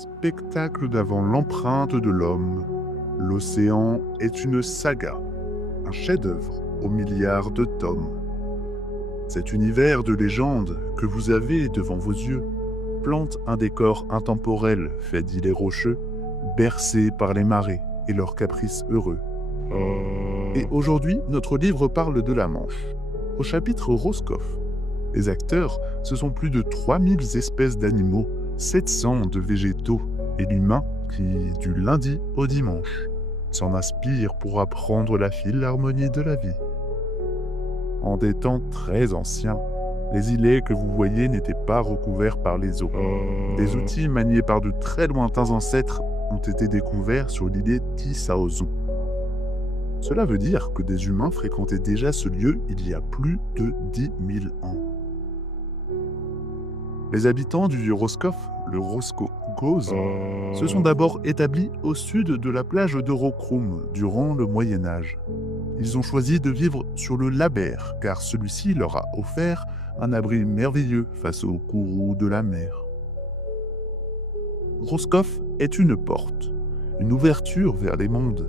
Spectacle d'avant l'empreinte de l'homme, l'océan est une saga, un chef-d'œuvre aux milliards de tomes. Cet univers de légende que vous avez devant vos yeux plante un décor intemporel fait d'îlets rocheux, bercés par les marées et leurs caprices heureux. Et aujourd'hui, notre livre parle de la Manche. Au chapitre Roscoff, les acteurs, ce sont plus de 3000 espèces d'animaux, 700 de végétaux et l'humain qui, du lundi au dimanche, s'en inspire pour apprendre la philharmonie de la vie. En des temps très anciens, les îlets que vous voyez n'étaient pas recouverts par les eaux. Des outils maniés par de très lointains ancêtres ont été découverts sur l'îlet Tissaozon. Cela veut dire que des humains fréquentaient déjà ce lieu il y a plus de 10 000 ans. Les habitants du Roscoff, le Roscogoz, se sont d'abord établis au sud de la plage de Rokrum durant le Moyen-Âge. Ils ont choisi de vivre sur le Laber, car celui-ci leur a offert un abri merveilleux face aux courroux de la mer. Roscoff est une porte, une ouverture vers les mondes.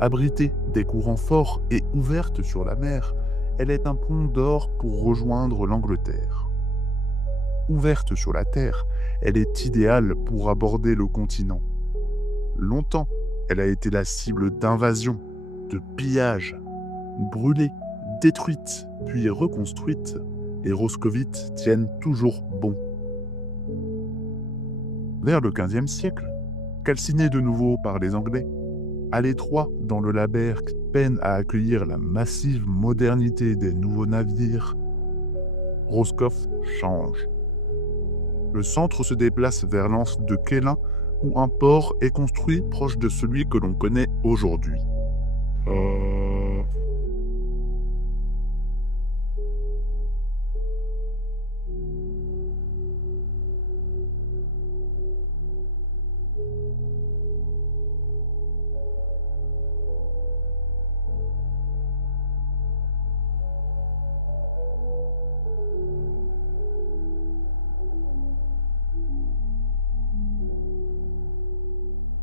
Abritée des courants forts et ouverte sur la mer, elle est un pont d'or pour rejoindre l'Angleterre. Ouverte sur la terre, elle est idéale pour aborder le continent. Longtemps, elle a été la cible d'invasions, de pillages. Brûlée, détruite, puis reconstruite, les Roscovites tiennent toujours bon. Vers le XVe siècle, calcinée de nouveau par les Anglais, à l'étroit dans le Laber qui peine à accueillir la massive modernité des nouveaux navires, Roscoff change. Le centre se déplace vers l'anse de Quélin, où un port est construit proche de celui que l'on connaît aujourd'hui.